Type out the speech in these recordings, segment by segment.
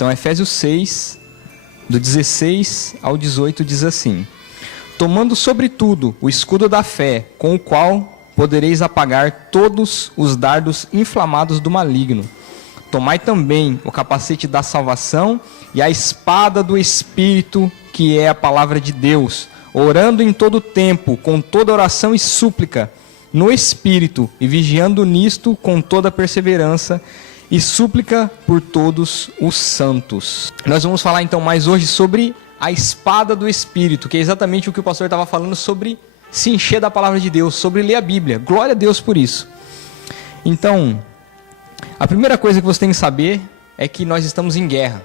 Então, Efésios 6, do 16 ao 18, diz assim: tomando sobretudo o escudo da fé, com o qual podereis apagar todos os dardos inflamados do maligno. Tomai também o capacete da salvação e a espada do Espírito, que é a palavra de Deus, orando em todo tempo, com toda oração e súplica, no Espírito, e vigiando nisto com toda perseverança e súplica por todos os santos. Nós vamos falar então mais hoje sobre a espada do Espírito, que é exatamente o que o pastor estava falando sobre se encher da palavra de Deus, sobre ler a Bíblia. Glória a Deus por isso. Então, a primeira coisa que você tem que saber é que nós estamos em guerra.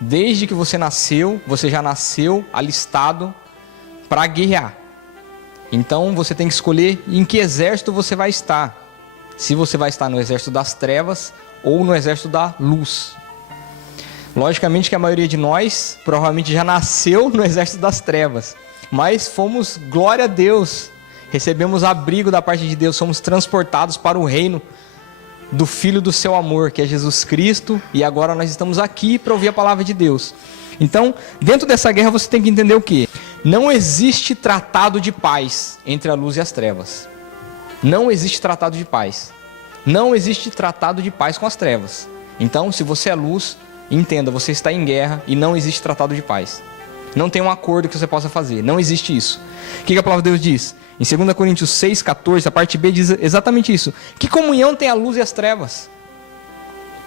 Desde que você nasceu, você já nasceu alistado para guerrear. Então você tem que escolher em que exército você vai estar. Se você vai estar no exército das trevas ou no exército da luz. Logicamente que a maioria de nós provavelmente já nasceu no exército das trevas. Mas fomos, glória a Deus, recebemos abrigo da parte de Deus, somos transportados para o reino do Filho do seu amor, que é Jesus Cristo, e agora nós estamos aqui para ouvir a palavra de Deus. Então, dentro dessa guerra você tem que entender o quê? Não existe tratado de paz entre a luz e as trevas. Não existe tratado de paz. Não existe tratado de paz com as trevas. Então, se você é luz, entenda, você está em guerra e não existe tratado de paz. Não tem um acordo que você possa fazer, não existe isso. O que a palavra de Deus diz? Em 2 Coríntios 6, 14, a parte B diz exatamente isso. Que comunhão tem a luz e as trevas?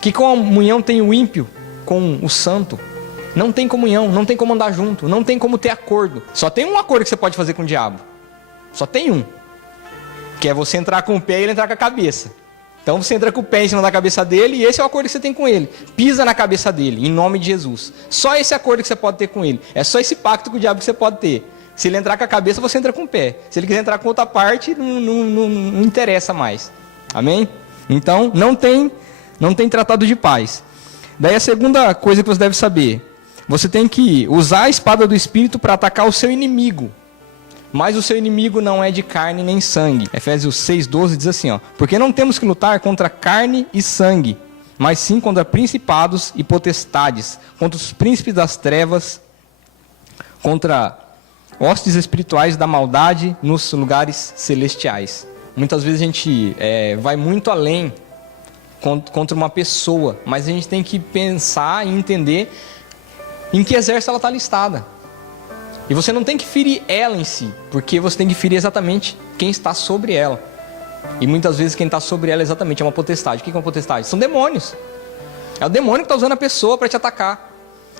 Que comunhão tem o ímpio com o santo? Não tem comunhão, não tem como andar junto, não tem como ter acordo. Só tem um acordo que você pode fazer com o diabo. Só tem um. Que é você entrar com o pé e ele entrar com a cabeça. Então você entra com o pé em cima da cabeça dele e esse é o acordo que você tem com ele. Pisa na cabeça dele, em nome de Jesus. Só esse acordo que você pode ter com ele. É só esse pacto com o diabo que você pode ter. Se ele entrar com a cabeça, você entra com o pé. Se ele quiser entrar com outra parte, não interessa mais. Amém? Então, não tem tratado de paz. Daí a segunda coisa que você deve saber. Você tem que usar a espada do Espírito para atacar o seu inimigo. Mas o seu inimigo não é de carne nem sangue. Efésios 6,12 diz assim, ó: porque não temos que lutar contra carne e sangue, mas sim contra principados e potestades, contra os príncipes das trevas, contra hostes espirituais da maldade nos lugares celestiais. Muitas vezes a gente vai muito além contra uma pessoa, mas a gente tem que pensar e entender em que exército ela está listada. E você não tem que ferir ela em si, porque você tem que ferir exatamente quem está sobre ela. E muitas vezes quem está sobre ela exatamente é uma potestade. O que é uma potestade? São demônios. É o demônio que está usando a pessoa para te atacar.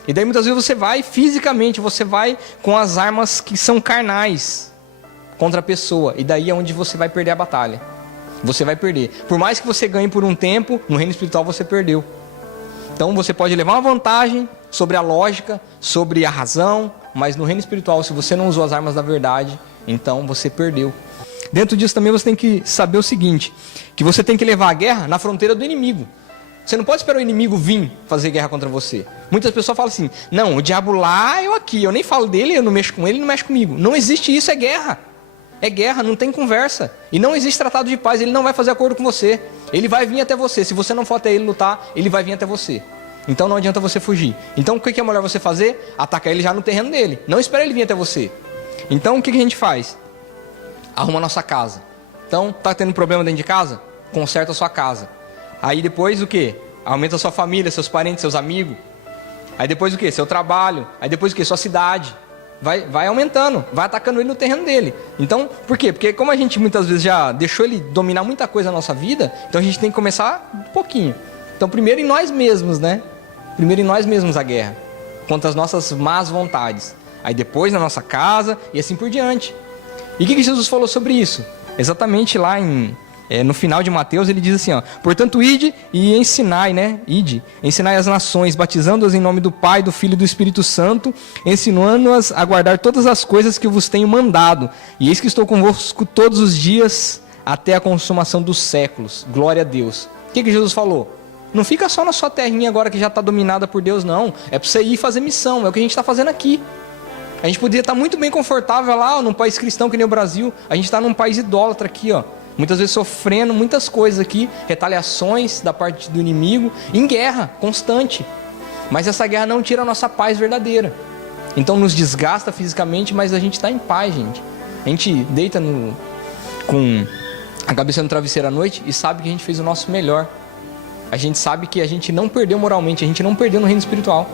E daí muitas vezes você vai fisicamente, você vai com as armas que são carnais contra a pessoa. E daí é onde você vai perder a batalha. Você vai perder. Por mais que você ganhe por um tempo, no reino espiritual você perdeu. Então você pode levar uma vantagem sobre a lógica, sobre a razão, mas no reino espiritual, se você não usou as armas da verdade, então você perdeu. Dentro disso também você tem que saber o seguinte, que você tem que levar a guerra na fronteira do inimigo. Você não pode esperar o inimigo vir fazer guerra contra você. Muitas pessoas falam assim, não, o diabo lá, eu aqui, eu nem falo dele, eu não mexo com ele, ele não mexe comigo. Não existe isso, é guerra. É guerra, não tem conversa. E não existe tratado de paz, ele não vai fazer acordo com você. Ele vai vir até você, se você não for até ele lutar, ele vai vir até você. Então não adianta você fugir. Então o que é melhor você fazer? Atacar ele já no terreno dele. Não espera ele vir até você. Então o que a gente faz? Arruma a nossa casa. Então, tá tendo problema dentro de casa? Conserta a sua casa. Aí depois o que? Aumenta a sua família, seus parentes, seus amigos. Aí depois o que? Seu trabalho. Aí depois o que? Sua cidade. Vai aumentando, vai atacando ele no terreno dele. Então, por quê? Porque como a gente muitas vezes já deixou ele dominar muita coisa na nossa vida, então a gente tem que começar um pouquinho. Então primeiro em nós mesmos, né? Primeiro em nós mesmos a guerra, contra as nossas más vontades. Aí depois na nossa casa e assim por diante. E o que Jesus falou sobre isso? Exatamente lá no final de Mateus ele diz assim, ó: portanto ide e ensinai, ensinai as nações, batizando-as em nome do Pai, do Filho e do Espírito Santo, ensinando-as a guardar todas as coisas que eu vos tenho mandado. E eis que estou convosco todos os dias até a consumação dos séculos. Glória a Deus. O que Jesus falou? Não fica só na sua terrinha agora que já está dominada por Deus, não. É para você ir fazer missão, é o que a gente está fazendo aqui. A gente poderia estar muito bem confortável lá, num país cristão que nem o Brasil. A gente está num país idólatra aqui, ó. Muitas vezes sofrendo muitas coisas aqui, retaliações da parte do inimigo, em guerra constante. Mas essa guerra não tira a nossa paz verdadeira. Então nos desgasta fisicamente, mas a gente está em paz, gente. A gente deita com a cabeça no travesseiro à noite e sabe que a gente fez o nosso melhor. A gente sabe que a gente não perdeu moralmente, a gente não perdeu no reino espiritual.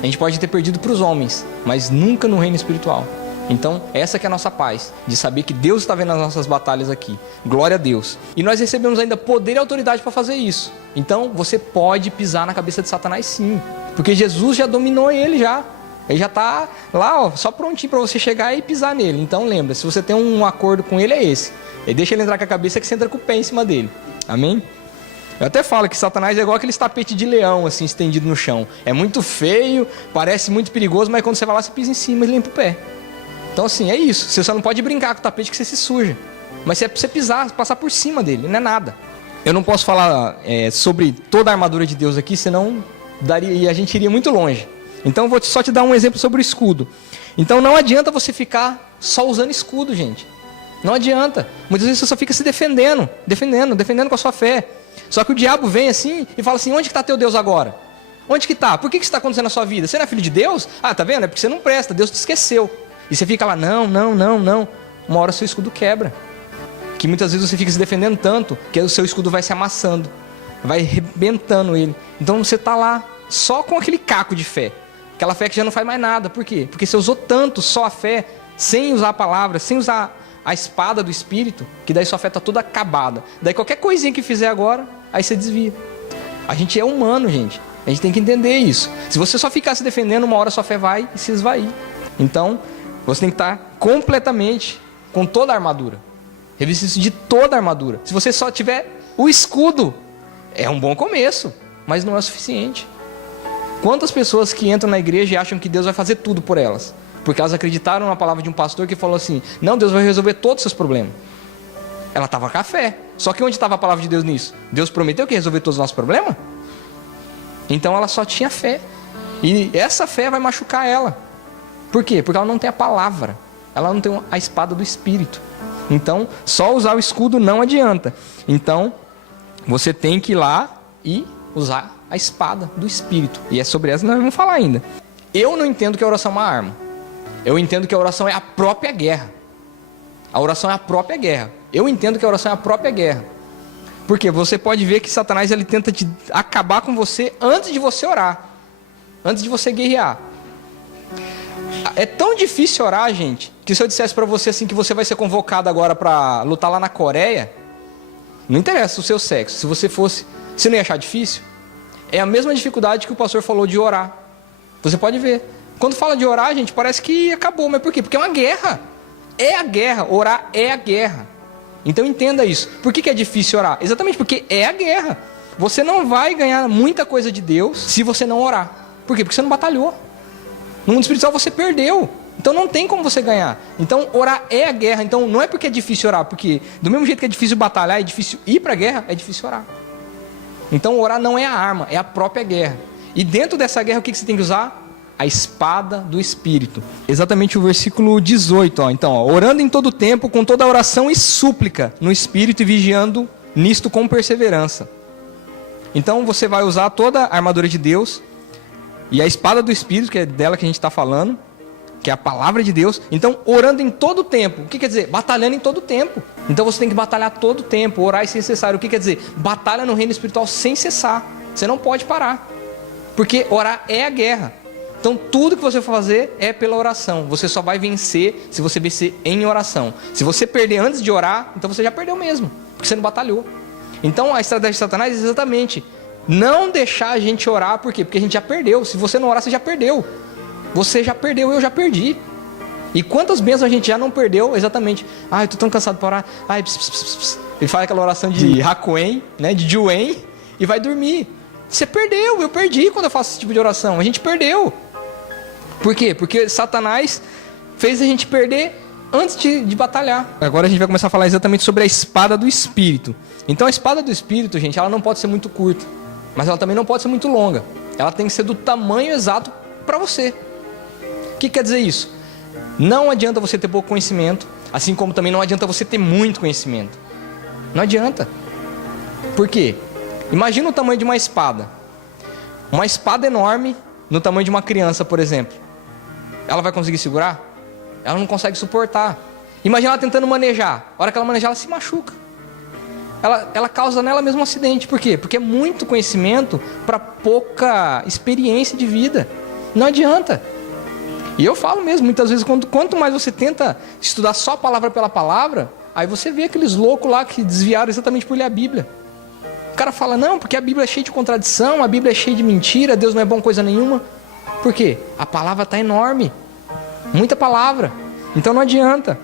A gente pode ter perdido para os homens, mas nunca no reino espiritual. Então, essa que é a nossa paz, de saber que Deus está vendo as nossas batalhas aqui. Glória a Deus. E nós recebemos ainda poder e autoridade para fazer isso. Então, você pode pisar na cabeça de Satanás sim, porque Jesus já dominou ele já. Ele já está lá, ó, só prontinho para você chegar e pisar nele. Então, lembra, se você tem um acordo com ele, é esse. Ele deixa ele entrar com a cabeça que você entra com o pé em cima dele. Amém? Eu até falo que Satanás é igual aqueles tapetes de leão, assim, estendido no chão. É muito feio, parece muito perigoso, mas quando você vai lá, você pisa em cima e limpa o pé. Então, assim, é isso. Você só não pode brincar com o tapete que você se suja. Mas é pra você pisar, passar por cima dele, não é nada. Eu não posso falar sobre toda a armadura de Deus aqui, senão a gente iria muito longe. Então, eu vou só te dar um exemplo sobre o escudo. Então, não adianta você ficar só usando escudo, gente. Não adianta. Muitas vezes você só fica se defendendo com a sua fé. Só que o diabo vem assim e fala assim: onde que está teu Deus agora? Onde que está? Por que isso está acontecendo na sua vida? Você não é filho de Deus? Ah, tá vendo? É porque você não presta, Deus te esqueceu. E você fica lá, não. Uma hora seu escudo quebra. Que muitas vezes você fica se defendendo tanto que o seu escudo vai se amassando, vai arrebentando ele. Então você está lá só com aquele caco de fé. Aquela fé que já não faz mais nada. Por quê? Porque você usou tanto só a fé, sem usar a palavra, sem usar a espada do Espírito, que daí sua fé está toda acabada. Daí qualquer coisinha que fizer agora, aí você desvia. A gente é humano, gente. A gente tem que entender isso. Se você só ficar se defendendo, uma hora sua fé vai se esvair. Então, você tem que estar completamente com toda a armadura. Revestido de toda a armadura. Se você só tiver o escudo, é um bom começo, mas não é o suficiente. Quantas pessoas que entram na igreja e acham que Deus vai fazer tudo por elas? Porque elas acreditaram na palavra de um pastor que falou assim: não, Deus vai resolver todos os seus problemas. Ela estava com a fé. Só que onde estava a palavra de Deus nisso? Deus prometeu que ia resolver todos os nossos problemas? Então ela só tinha fé. E essa fé vai machucar ela. Por quê? Porque ela não tem a palavra. Ela não tem a espada do Espírito. Então, só usar o escudo não adianta. Então, você tem que ir lá e usar a espada do Espírito. E é sobre essa que nós vamos falar ainda. Eu não entendo que a oração é uma arma. Eu entendo que a oração é a própria guerra. A oração é a própria guerra. Eu entendo que a oração é a própria guerra. Porque você pode ver que Satanás ele tenta te acabar com você antes de você orar. Antes de você guerrear. É tão difícil orar, gente, que se eu dissesse para você assim que você vai ser convocado agora para lutar lá na Coreia, não interessa o seu sexo. Se você fosse, você não ia achar difícil? É a mesma dificuldade que o pastor falou de orar. Você pode ver. Quando fala de orar, gente, parece que acabou. Mas por quê? Porque é uma guerra. É a guerra. Orar é a guerra. Então entenda isso. Por que é difícil orar? Exatamente porque é a guerra. Você não vai ganhar muita coisa de Deus se você não orar. Por quê? Porque você não batalhou. No mundo espiritual você perdeu. Então não tem como você ganhar. Então orar é a guerra. Então não é porque é difícil orar. Porque do mesmo jeito que é difícil batalhar, é difícil ir para a guerra, é difícil orar. Então orar não é a arma, é a própria guerra. E dentro dessa guerra o que você tem que usar? A espada do Espírito. Exatamente o versículo 18. Então, orando em todo tempo, com toda oração e súplica no Espírito e vigiando nisto com perseverança. Então você vai usar toda a armadura de Deus e a espada do Espírito, que é dela que a gente está falando, que é a palavra de Deus. Então, orando em todo tempo. O que quer dizer? Batalhando em todo tempo. Então você tem que batalhar todo tempo, orar sem cessar. O que quer dizer? Batalha no reino espiritual sem cessar. Você não pode parar. Porque orar é a guerra. Então tudo que você for fazer é pela oração. Você só vai vencer se você vencer em oração. Se você perder antes de orar, então você já perdeu mesmo, porque você não batalhou. Então a estratégia de Satanás é exatamente não deixar a gente orar. Por quê? Porque a gente já perdeu. Se você não orar, você já perdeu. Você já perdeu, eu já perdi. E quantas bênçãos a gente já não perdeu? Exatamente. Eu estou tão cansado para orar. Ele faz aquela oração de Hakuen, né, de Juen, e vai dormir. Você perdeu, eu perdi quando eu faço esse tipo de oração. A gente perdeu. Por quê? Porque Satanás fez a gente perder antes de batalhar. Agora a gente vai começar a falar exatamente sobre a espada do Espírito. Então a espada do Espírito, gente, ela não pode ser muito curta, mas ela também não pode ser muito longa. Ela tem que ser do tamanho exato para você. O que quer dizer isso? Não adianta você ter pouco conhecimento, assim como também não adianta você ter muito conhecimento. Não adianta. Por quê? Imagina o tamanho de uma espada. Uma espada enorme no tamanho de uma criança, por exemplo, ela vai conseguir segurar? Ela não consegue suportar. Imagina ela tentando manejar. A hora que ela manejar, ela se machuca. Ela causa nela mesmo um acidente. Por quê? Porque é muito conhecimento para pouca experiência de vida. Não adianta. E eu falo mesmo, muitas vezes, quanto mais você tenta estudar só palavra pela palavra, aí você vê aqueles loucos lá que desviaram exatamente por ler a Bíblia. O cara fala, não, porque a Bíblia é cheia de contradição, a Bíblia é cheia de mentira, Deus não é bom coisa nenhuma. Por quê? A palavra está enorme. Muita palavra. Então não adianta.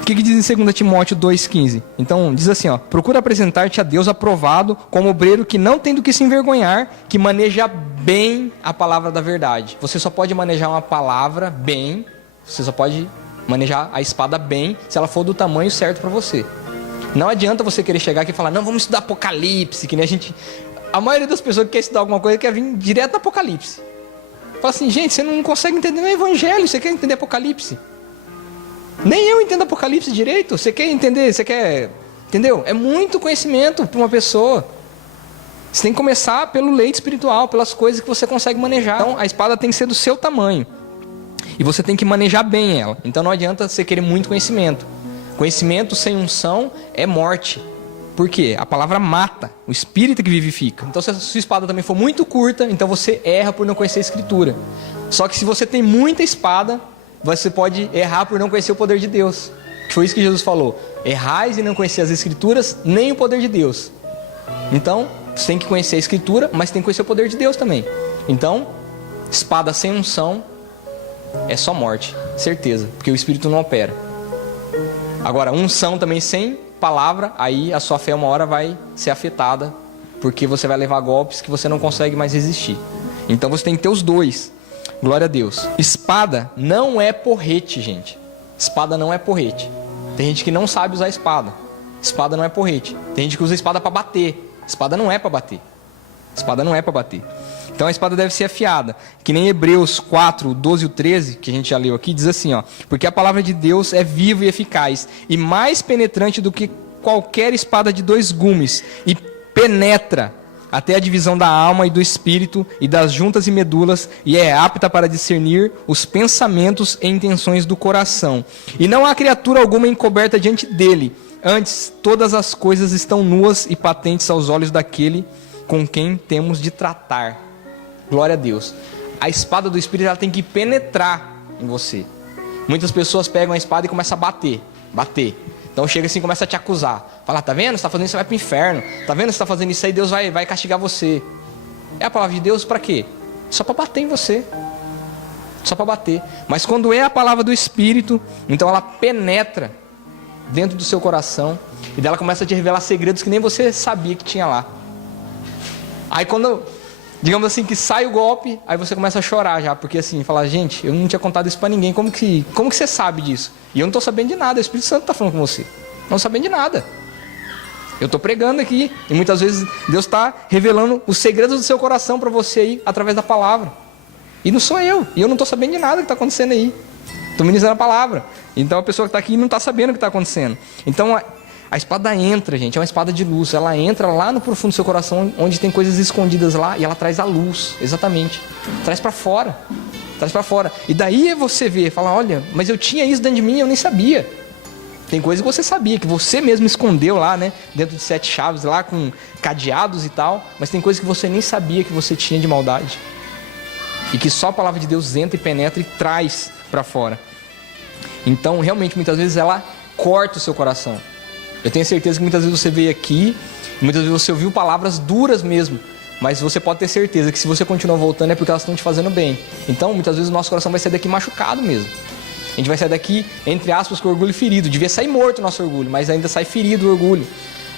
O que diz em 2 Timóteo 2,15? Então diz assim, ó: procura apresentar-te a Deus aprovado, como obreiro que não tem do que se envergonhar, que maneja bem a palavra da verdade. Você só pode manejar uma palavra bem, você só pode manejar a espada bem, se ela for do tamanho certo para você. Não adianta você querer chegar aqui e falar, não, vamos estudar Apocalipse, que nem a maioria das pessoas que quer estudar alguma coisa quer vir direto no Apocalipse. Fala assim, gente, você não consegue entender o Evangelho, você quer entender Apocalipse? Nem eu entendo Apocalipse direito. Você quer entender? Você quer... Entendeu? É muito conhecimento para uma pessoa. Você tem que começar pelo leite espiritual, pelas coisas que você consegue manejar. Então, a espada tem que ser do seu tamanho. E você tem que manejar bem ela. Então, não adianta você querer muito conhecimento. Conhecimento sem unção é morte. Por quê? A palavra mata. O espírito que vivifica. Então, se a sua espada também for muito curta, então você erra por não conhecer a Escritura. Só que se você tem muita espada, você pode errar por não conhecer o poder de Deus. Foi isso que Jesus falou. Errais e não conhecer as Escrituras, nem o poder de Deus. Então, você tem que conhecer a Escritura, mas tem que conhecer o poder de Deus também. Então, espada sem unção é só morte, certeza, porque o Espírito não opera. Agora, unção também sem palavra, aí a sua fé uma hora vai ser afetada, porque você vai levar golpes que você não consegue mais resistir. Então, você tem que ter os dois. Glória a Deus. Espada não é porrete, gente. Espada não é porrete. Tem gente que não sabe usar espada. Espada não é porrete. Tem gente que usa espada para bater. Espada não é para bater. Espada não é para bater. Então a espada deve ser afiada. Que nem Hebreus 4, 12 e 13, que a gente já leu aqui, diz assim, ó: porque a palavra de Deus é viva e eficaz, e mais penetrante do que qualquer espada de 2 gumes, e penetra até a divisão da alma e do espírito e das juntas e medulas, e é apta para discernir os pensamentos e intenções do coração. E não há criatura alguma encoberta diante dele. Antes, todas as coisas estão nuas e patentes aos olhos daquele com quem temos de tratar. Glória a Deus. A espada do espírito, ela tem que penetrar em você. Muitas pessoas pegam a espada e começam a bater. Então chega assim e começa a te acusar. Fala, tá vendo? Você está fazendo isso, você vai para o inferno. Tá vendo? Você está fazendo isso aí, Deus vai castigar você. É a palavra de Deus para quê? Só para bater em você. Só para bater. Mas quando é a palavra do Espírito, então ela penetra dentro do seu coração. E dela começa a te revelar segredos que nem você sabia que tinha lá. Aí quando, digamos assim, que sai o golpe, aí você começa a chorar já. Porque assim, fala, gente, eu não tinha contado isso para ninguém. Como que você sabe disso? E eu não estou sabendo de nada, o Espírito Santo está falando com você. Não sabendo de nada. Eu estou pregando aqui. E muitas vezes Deus está revelando os segredos do seu coração para você aí, através da palavra. E não sou eu. E eu não estou sabendo de nada que está acontecendo aí. Estou ministrando a palavra. Então a pessoa que está aqui não está sabendo o que está acontecendo. Então a espada entra, gente. É uma espada de luz. Ela entra lá no profundo do seu coração, onde tem coisas escondidas lá. E ela traz a luz, exatamente. Traz para fora. Traz para fora. E daí você vê, fala, olha, mas eu tinha isso dentro de mim, eu nem sabia. Tem coisa que você sabia, que você mesmo escondeu lá, né? Dentro de 7 chaves lá, com cadeados e tal. Mas tem coisa que você nem sabia que você tinha de maldade. E que só a palavra de Deus entra e penetra e traz para fora. Então, realmente, muitas vezes ela corta o seu coração. Eu tenho certeza que muitas vezes você veio aqui, muitas vezes você ouviu palavras duras mesmo. Mas você pode ter certeza que se você continuar voltando é porque elas estão te fazendo bem. Então, muitas vezes o nosso coração vai sair daqui machucado mesmo. A gente vai sair daqui, entre aspas, com orgulho ferido. Devia sair morto o nosso orgulho, mas ainda sai ferido o orgulho.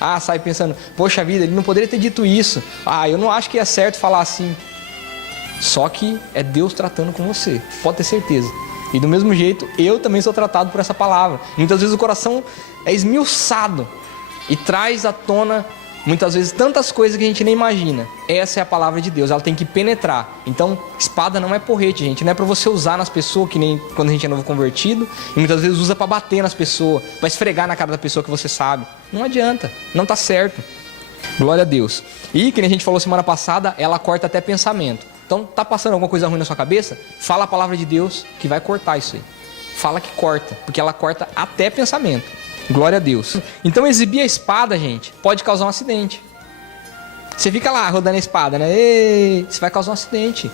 Ah, sai pensando, poxa vida, ele não poderia ter dito isso. Ah, eu não acho que é certo falar assim. Só que é Deus tratando com você, pode ter certeza. E do mesmo jeito, eu também sou tratado por essa palavra. Muitas vezes o coração é esmiuçado e traz à tona, muitas vezes, tantas coisas que a gente nem imagina. Essa é a palavra de Deus, ela tem que penetrar. Então, espada não é porrete, gente. Não é para você usar nas pessoas, que nem quando a gente é novo convertido. E muitas vezes usa para bater nas pessoas, para esfregar na cara da pessoa que você sabe. Não adianta, não está certo. Glória a Deus. E, que nem a gente falou semana passada, ela corta até pensamento. Então, tá passando alguma coisa ruim na sua cabeça? Fala a palavra de Deus que vai cortar isso aí. Fala que corta, porque ela corta até pensamento. Glória a Deus. Então, exibir a espada, gente, pode causar um acidente. Você fica lá rodando a espada, né? Ei, você vai causar um acidente.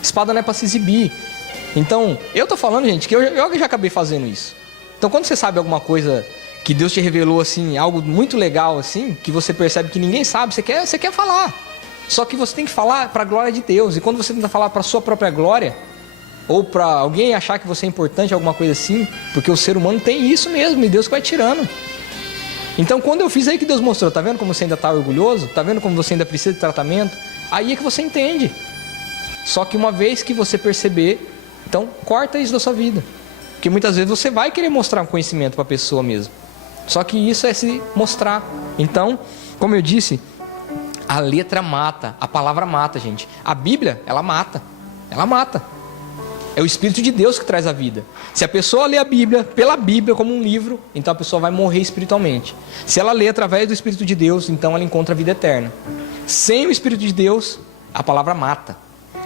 Espada não é para se exibir. Então, eu tô falando, gente, que eu já acabei fazendo isso. Então, quando você sabe alguma coisa que Deus te revelou, assim, algo muito legal, assim, que você percebe que ninguém sabe, você quer falar. Só que você tem que falar para a glória de Deus. E quando você tenta falar para a sua própria glória, ou para alguém achar que você é importante, alguma coisa assim, porque o ser humano tem isso mesmo, e Deus que vai tirando. Então, quando eu fiz aí que Deus mostrou, tá vendo como você ainda está orgulhoso? Tá vendo como você ainda precisa de tratamento? Aí é que você entende. Só que uma vez que você perceber, então corta isso da sua vida. Porque muitas vezes você vai querer mostrar um conhecimento para a pessoa mesmo. Só que isso é se mostrar. Então, como eu disse, a letra mata, a palavra mata, gente. A Bíblia, ela mata. Ela mata. É o Espírito de Deus que traz a vida. Se a pessoa lê a Bíblia, pela Bíblia como um livro, então a pessoa vai morrer espiritualmente. Se ela lê através do Espírito de Deus, então ela encontra a vida eterna. Sem o Espírito de Deus, a palavra mata.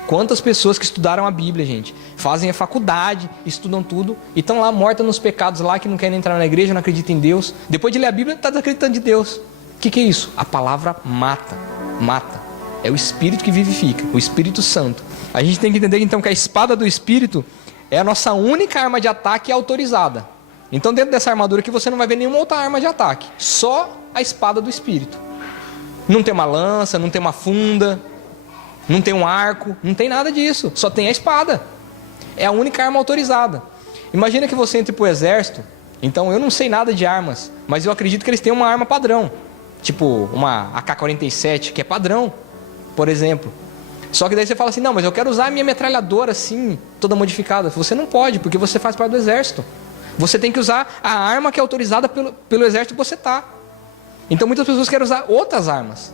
Quantas pessoas que estudaram a Bíblia, gente, fazem a faculdade, estudam tudo, e estão lá mortas nos pecados lá, que não querem entrar na igreja, não acreditam em Deus. Depois de ler a Bíblia, está desacreditando de Deus. O que é isso? A palavra mata. Mata. É o Espírito que vivifica, o Espírito Santo. A gente tem que entender então que a espada do Espírito é a nossa única arma de ataque autorizada. Então dentro dessa armadura aqui você não vai ver nenhuma outra arma de ataque. Só a espada do Espírito. Não tem uma lança, não tem uma funda, não tem um arco, não tem nada disso. Só tem a espada. É a única arma autorizada. Imagina que você entre para o exército. Então eu não sei nada de armas, mas eu acredito que eles têm uma arma padrão. Tipo uma AK-47, que é padrão, por exemplo. Só que daí você fala assim, não, mas eu quero usar a minha metralhadora assim, toda modificada. Você não pode, porque você faz parte do exército. Você tem que usar a arma que é autorizada pelo exército que você está. Então muitas pessoas querem usar outras armas.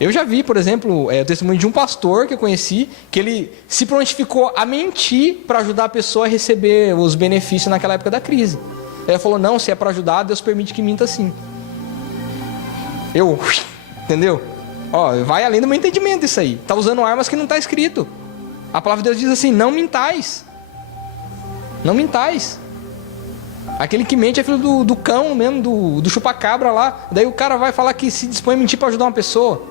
Eu já vi, por exemplo, o testemunho de um pastor que eu conheci, que ele se prontificou a mentir para ajudar a pessoa a receber os benefícios naquela época da crise. Ele falou, não, se é para ajudar, Deus permite que minta assim. Entendeu? Ó, vai além do meu entendimento isso aí. Está usando armas que não está escrito. A palavra de Deus diz assim, não mintais. Não mintais. Aquele que mente é filho do cão mesmo, do chupacabra lá. Daí o cara vai falar que se dispõe a mentir para ajudar uma pessoa.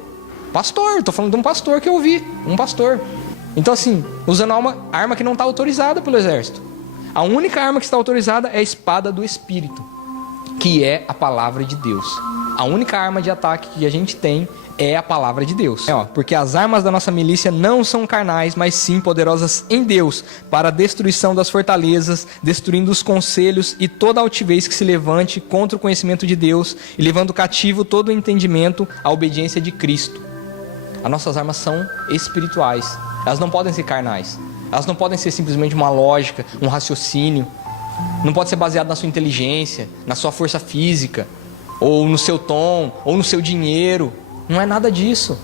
Pastor, estou falando de um pastor que eu ouvi. Um pastor. Então assim, usando arma que não está autorizada pelo exército. A única arma que está autorizada é a espada do Espírito, que é a palavra de Deus. A única arma de ataque que a gente tem é a palavra de Deus. Porque as armas da nossa milícia não são carnais, mas sim poderosas em Deus, para a destruição das fortalezas, destruindo os conselhos e toda altivez que se levante contra o conhecimento de Deus, e levando cativo todo o entendimento à obediência de Cristo. As nossas armas são espirituais. Elas não podem ser carnais. Elas não podem ser simplesmente uma lógica, um raciocínio. Não pode ser baseado na sua inteligência, na sua força física, ou no seu tom, ou no seu dinheiro. Não é nada disso.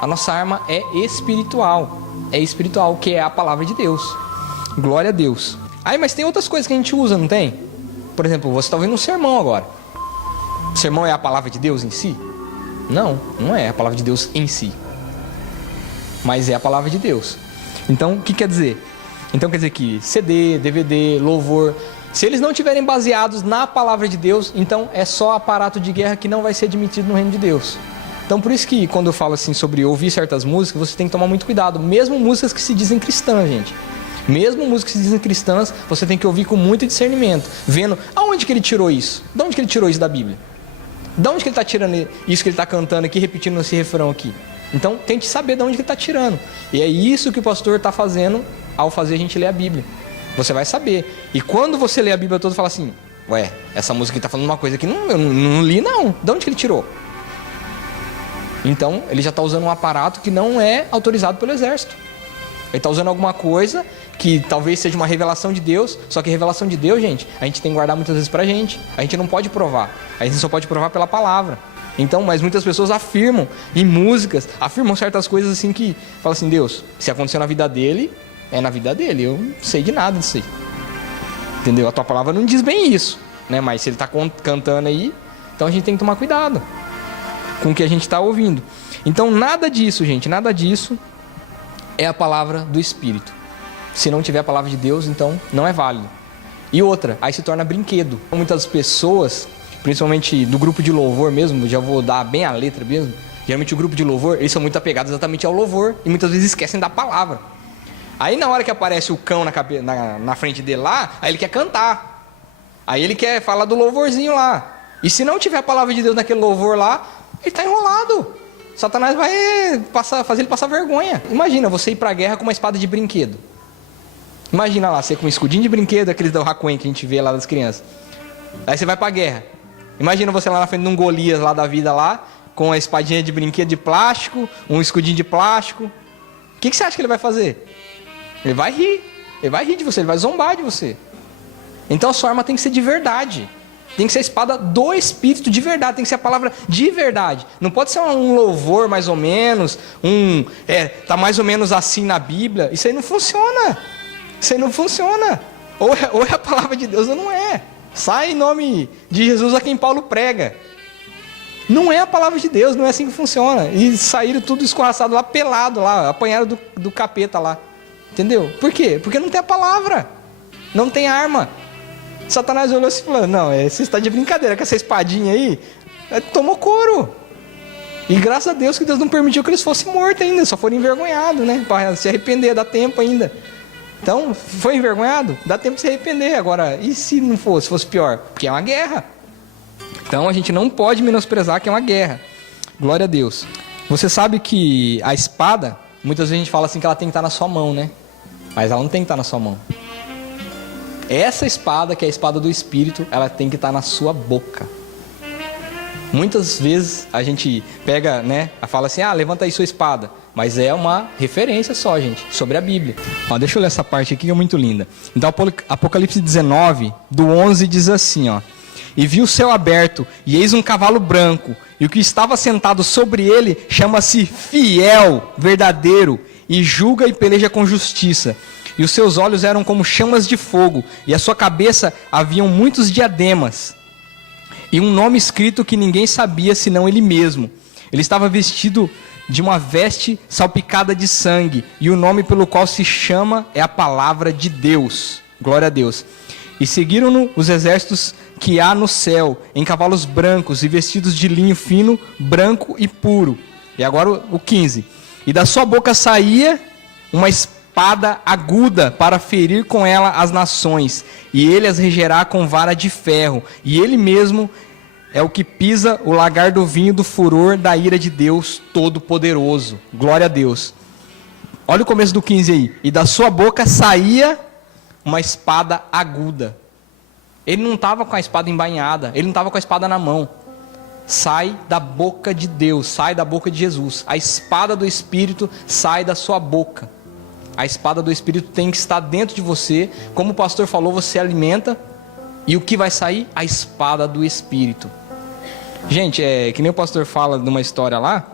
A nossa arma é espiritual. É espiritual, que é a palavra de Deus. Glória a Deus. Aí, mas tem outras coisas que a gente usa, não tem? Por exemplo, você está ouvindo um sermão agora. O sermão é a palavra de Deus em si? Não, não é a palavra de Deus em si. Mas é a palavra de Deus. Então, o que quer dizer? Então quer dizer que CD, DVD, louvor, se eles não estiverem baseados na palavra de Deus, então é só aparato de guerra que não vai ser admitido no reino de Deus. Então por isso que quando eu falo assim sobre ouvir certas músicas, você tem que tomar muito cuidado. Mesmo músicas que se dizem cristãs, gente. Mesmo músicas que se dizem cristãs, você tem que ouvir com muito discernimento. Vendo aonde que ele tirou isso. De onde que ele tirou isso da Bíblia? De onde que ele está tirando isso que ele está cantando aqui, repetindo esse refrão aqui? Então tente saber de onde que ele está tirando. E é isso que o pastor está fazendo ao fazer a gente ler a Bíblia. Você vai saber. E quando você lê a Bíblia toda, fala assim, ué, essa música está falando uma coisa que eu não li não. De onde que ele tirou? Então, ele já está usando um aparato que não é autorizado pelo exército. Ele está usando alguma coisa que talvez seja uma revelação de Deus, só que revelação de Deus, gente, a gente tem que guardar muitas vezes pra gente. A gente não pode provar. A gente só pode provar pela palavra. Então, mas muitas pessoas afirmam, em músicas, afirmam certas coisas assim que, falam assim, Deus, se aconteceu na vida dele, é na vida dele. Eu não sei de nada disso aí. Entendeu? A tua palavra não diz bem isso, né? Mas se ele está cantando aí, então a gente tem que tomar cuidado com o que a gente está ouvindo. Então nada disso, gente, nada disso é a palavra do Espírito. Se não tiver a palavra de Deus, então não é válido. E outra, aí se torna brinquedo. Muitas pessoas, principalmente do grupo de louvor mesmo, já vou dar bem a letra mesmo, geralmente o grupo de louvor, eles são muito apegados exatamente ao louvor e muitas vezes esquecem da palavra. Aí na hora que aparece o cão na frente dele lá, aí ele quer cantar. Aí ele quer falar do louvorzinho lá. E se não tiver a palavra de Deus naquele louvor lá, ele está enrolado. Satanás vai fazer ele passar vergonha. Imagina você ir para a guerra com uma espada de brinquedo. Imagina lá, você com um escudinho de brinquedo, aqueles da Hakuen que a gente vê lá das crianças. Aí você vai pra guerra. Imagina você lá na frente de um Golias lá da vida lá, com a espadinha de brinquedo de plástico, um escudinho de plástico. O que você acha que ele vai fazer? Ele vai rir. Ele vai rir de você, ele vai zombar de você. Então a sua arma tem que ser de verdade. Tem que ser a espada do Espírito de verdade. Tem que ser a palavra de verdade. Não pode ser um louvor mais ou menos, tá mais ou menos assim na Bíblia. Isso aí não funciona. Isso aí não funciona. Ou é a palavra de Deus ou não é. Sai em nome de Jesus a quem Paulo prega. Não é a palavra de Deus, não é assim que funciona. E saíram tudo escorraçado lá, pelado lá, apanharam do capeta lá. Entendeu? Por quê? Porque não tem a palavra. Não tem arma. Satanás olhou assim e falou, não, você está de brincadeira com essa espadinha aí. Tomou couro. E graças a Deus que Deus não permitiu que eles fossem mortos ainda, só foram envergonhados, né? Para se arrepender, dá tempo ainda. Então, foi envergonhado? Dá tempo de se arrepender. Agora, e se não fosse? Se fosse pior? Porque é uma guerra. Então, a gente não pode menosprezar que é uma guerra. Glória a Deus. Você sabe que a espada, muitas vezes a gente fala assim que ela tem que estar na sua mão, né? Mas ela não tem que estar na sua mão. Essa espada, que é a espada do Espírito, ela tem que estar na sua boca. Muitas vezes a gente pega, né? Fala assim, levanta aí sua espada. Mas é uma referência só, gente, sobre a Bíblia. Ó, deixa eu ler essa parte aqui que é muito linda. Então, Apocalipse 19, do 11, diz assim, ó. E vi o céu aberto, e eis um cavalo branco, e o que estava sentado sobre ele chama-se Fiel, verdadeiro, e julga e peleja com justiça. E os seus olhos eram como chamas de fogo, e a sua cabeça haviam muitos diademas. E um nome escrito que ninguém sabia senão ele mesmo. Ele estava vestido de uma veste salpicada de sangue, e o nome pelo qual se chama é a palavra de Deus. Glória a Deus. E seguiram-no os exércitos que há no céu, em cavalos brancos e vestidos de linho fino, branco e puro. E agora o 15. E da sua boca saía uma espada aguda para ferir com ela as nações, e ele as regerá com vara de ferro, e ele mesmo é o que pisa o lagar do vinho do furor da ira de Deus Todo-Poderoso. Glória a Deus. Olha o começo do 15 aí. E da sua boca saía uma espada aguda. Ele não estava com a espada embainhada. Ele não estava com a espada na mão. Sai da boca de Deus. Sai da boca de Jesus. A espada do Espírito sai da sua boca. A espada do Espírito tem que estar dentro de você. Como o pastor falou, você alimenta. E o que vai sair? A espada do Espírito. Gente, que nem o pastor fala de uma história lá,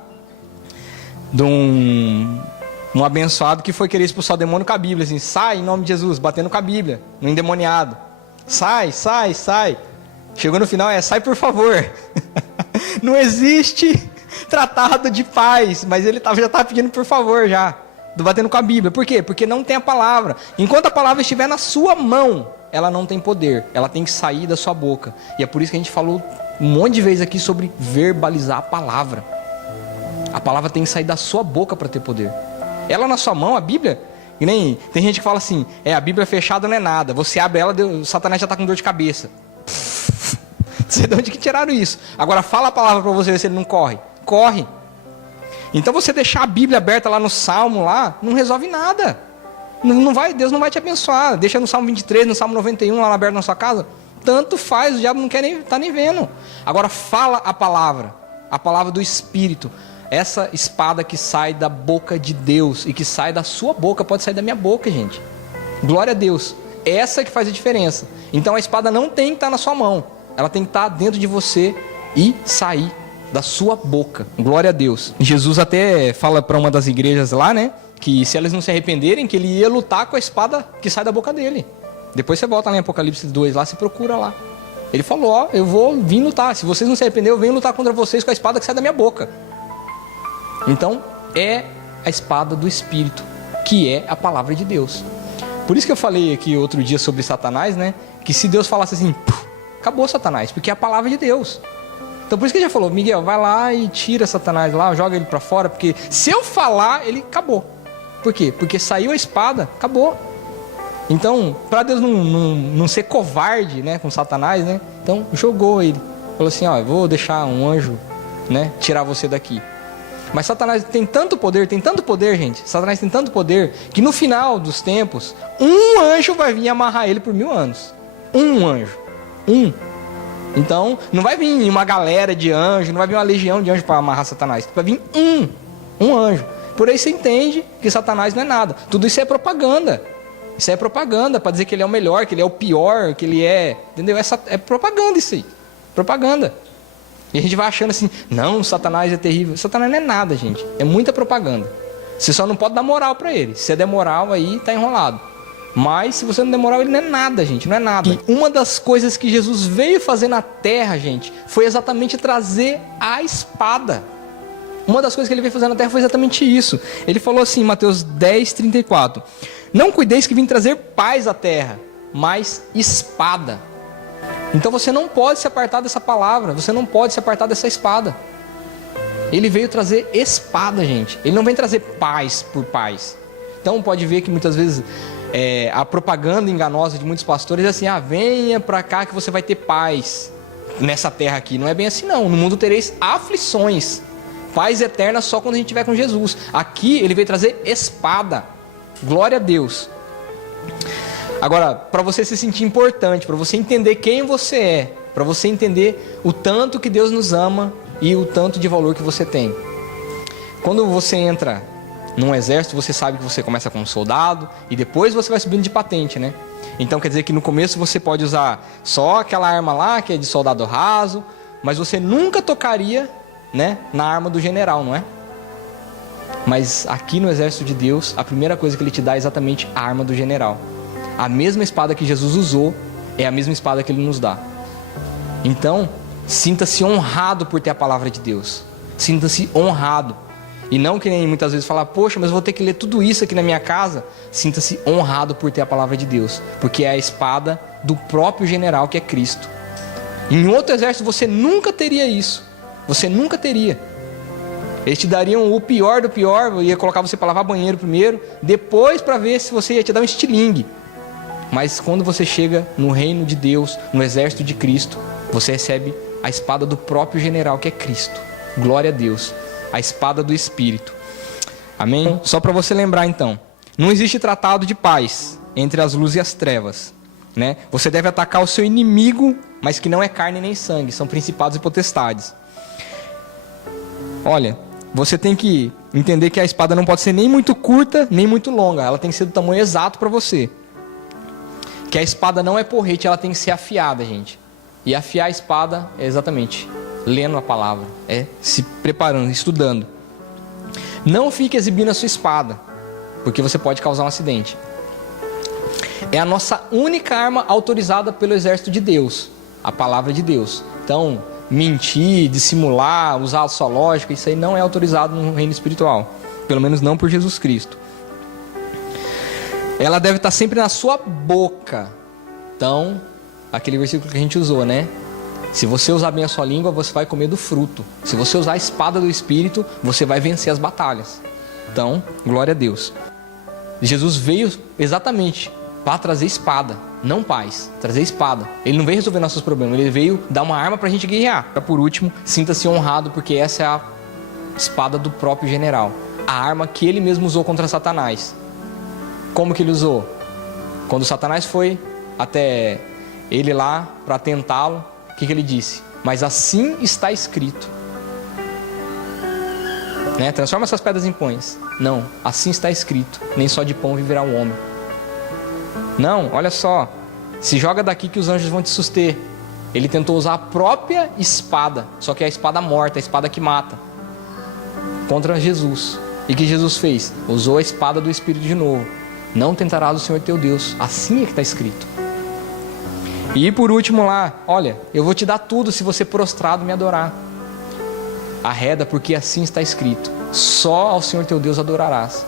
de um abençoado que foi querer expulsar o demônio com a Bíblia, assim, sai em nome de Jesus, batendo com a Bíblia, no endemoniado. Sai, sai, sai. Chegou no final, sai por favor. Não existe tratado de paz, mas ele já estava pedindo por favor já, batendo com a Bíblia. Por quê? Porque não tem a palavra. Enquanto a palavra estiver na sua mão, ela não tem poder, ela tem que sair da sua boca. E é por isso que a gente falou um monte de vezes aqui sobre verbalizar a palavra. A palavra tem que sair da sua boca para ter poder. Ela na sua mão, a Bíblia, e nem tem gente que fala assim, a Bíblia fechada não é nada, você abre ela, o Satanás já está com dor de cabeça. Não sei de onde que tiraram isso. Agora fala a palavra para você ver se ele não corre. Corre. Então você deixar a Bíblia aberta lá no Salmo, lá, não resolve nada. Não vai, Deus não vai te abençoar. Deixa no Salmo 23, no Salmo 91 lá aberto na sua casa. Tanto faz, o diabo não quer tá nem vendo. Agora fala a palavra do Espírito. Essa espada que sai da boca de Deus e que sai da sua boca, pode sair da minha boca, gente. Glória a Deus. Essa que faz a diferença. Então a espada não tem que estar na sua mão. Ela tem que estar dentro de você e sair da sua boca. Glória a Deus. Jesus até fala para uma das igrejas lá, né? Que se elas não se arrependerem, que ele ia lutar com a espada que sai da boca dele. Depois você volta lá em Apocalipse 2, lá, se procura lá. Ele falou, eu vou vir lutar. Se vocês não se arrependerem, eu venho lutar contra vocês com a espada que sai da minha boca. Então, é a espada do Espírito. que é a palavra de Deus. Por isso que eu falei aqui outro dia sobre Satanás, né? Que se Deus falasse assim, acabou Satanás, porque é a palavra de Deus. Então por isso que ele já falou, Miguel, vai lá e tira Satanás lá, joga ele para fora, porque se eu falar, ele acabou. Por quê? Porque saiu a espada, acabou. Então, para Deus não ser covarde, né, com Satanás, né? Então jogou ele. Falou assim, ó, eu vou deixar um anjo, né, tirar você daqui. Mas Satanás tem tanto poder, gente. Satanás tem tanto poder, que no final dos tempos, um anjo vai vir amarrar ele por 1000 anos. Um anjo. Então, não vai vir uma galera de anjos, não vai vir uma legião de anjos para amarrar Satanás. Vai vir um anjo. Por aí você entende que Satanás não é nada. Tudo isso é propaganda. Isso é propaganda para dizer que ele é o melhor, que ele é o pior, que ele é... Entendeu? É propaganda isso aí. Propaganda. E a gente vai achando assim, não, Satanás é terrível. Satanás não é nada, gente. É muita propaganda. Você só não pode dar moral para ele. Se você der moral, aí tá enrolado. Mas se você não der moral, ele não é nada, gente. Não é nada. E uma das coisas que Jesus veio fazer na terra, gente, foi exatamente trazer a espada. Uma das coisas que ele veio fazer na terra foi exatamente isso. Ele falou assim, Mateus 10:34. Não cuideis que vim trazer paz à terra, mas espada. Então você não pode se apartar dessa palavra, você não pode se apartar dessa espada. Ele veio trazer espada, gente. Ele não vem trazer paz por paz. Então pode ver que muitas vezes a propaganda enganosa de muitos pastores é assim, venha para cá que você vai ter paz nessa terra aqui. Não é bem assim não, no mundo tereis aflições. Paz eterna só quando a gente estiver com Jesus. Aqui ele veio trazer espada. Glória a Deus. Agora, para você se sentir importante, para você entender quem você é, para você entender o tanto que Deus nos ama e o tanto de valor que você tem. Quando você entra num exército, você sabe que você começa como soldado e depois você vai subindo de patente, né? Então quer dizer que no começo você pode usar só aquela arma lá, que é de soldado raso, mas você nunca tocaria, né, na arma do general, não é? Mas aqui no exército de Deus, a primeira coisa que ele te dá é exatamente a arma do general. A mesma espada que Jesus usou é a mesma espada que ele nos dá. Então, sinta-se honrado por ter a palavra de Deus. Sinta-se honrado. E não que nem muitas vezes falar, poxa, mas eu vou ter que ler tudo isso aqui na minha casa. Sinta-se honrado por ter a palavra de Deus, porque é a espada do próprio general, que é Cristo. Em outro exército você nunca teria isso. Você nunca teria. Eles te dariam o pior do pior, ia colocar você para lavar banheiro primeiro, depois para ver se você ia te dar um estilingue. Mas quando você chega no reino de Deus, no exército de Cristo, você recebe a espada do próprio general, que é Cristo. Glória a Deus. A espada do Espírito. Amém? Só para você lembrar então, não existe tratado de paz entre as luzes e as trevas, né? Você deve atacar o seu inimigo, mas que não é carne nem sangue, são principados e potestades. Olha, você tem que entender que a espada não pode ser nem muito curta, nem muito longa. Ela tem que ser do tamanho exato para você. Que a espada não é porrete, ela tem que ser afiada, gente. E afiar a espada é exatamente lendo a palavra, é se preparando, estudando. Não fique exibindo a sua espada, porque você pode causar um acidente. É a nossa única arma autorizada pelo exército de Deus, a palavra de Deus. Então, mentir, dissimular, usar a sua lógica, isso aí não é autorizado no reino espiritual. Pelo menos não por Jesus Cristo. Ela deve estar sempre na sua boca. Então, aquele versículo que a gente usou, né? Se você usar bem a sua língua, você vai comer do fruto. Se você usar a espada do Espírito, você vai vencer as batalhas. Então, glória a Deus. Jesus veio exatamente para trazer espada, não paz, trazer espada. Ele não veio resolver nossos problemas, ele veio dar uma arma para a gente guerrear. Por último, sinta-se honrado, porque essa é a espada do próprio general. A arma que ele mesmo usou contra Satanás. Como que ele usou? Quando Satanás foi até ele lá para tentá-lo, o que ele disse? Mas assim está escrito. Né? Transforma essas pedras em pães. Não, assim está escrito. Nem só de pão viverá o homem. Não, olha só. Se joga daqui que os anjos vão te suster. Ele tentou usar a própria espada, só que é a espada morta, a espada que mata, contra Jesus. E o que Jesus fez? Usou a espada do Espírito de novo. Não tentarás o Senhor teu Deus. Assim é que está escrito. E por último lá, olha, eu vou te dar tudo se você prostrado me adorar. Arreda, porque assim está escrito. Só ao Senhor teu Deus adorarás.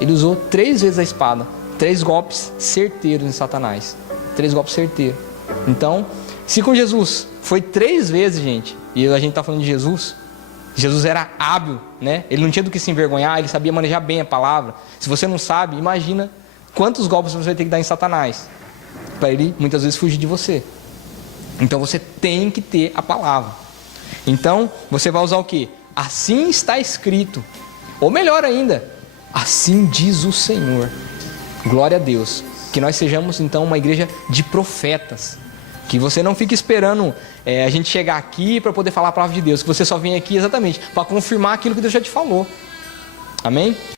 Ele usou 3 vezes a espada. 3 golpes certeiros em Satanás. 3 golpes certeiros. Então, se com Jesus foi 3 vezes, gente, e a gente está falando de Jesus, Jesus era hábil, né? Ele não tinha do que se envergonhar, ele sabia manejar bem a palavra. Se você não sabe, imagina quantos golpes você vai ter que dar em Satanás, para ele muitas vezes fugir de você. Então você tem que ter a palavra. Então você vai usar o quê? Assim está escrito. Ou melhor ainda, assim diz o Senhor. Glória a Deus. Que nós sejamos então uma igreja de profetas. Que você não fique esperando a gente chegar aqui para poder falar a palavra de Deus. Que você só vem aqui exatamente para confirmar aquilo que Deus já te falou. Amém?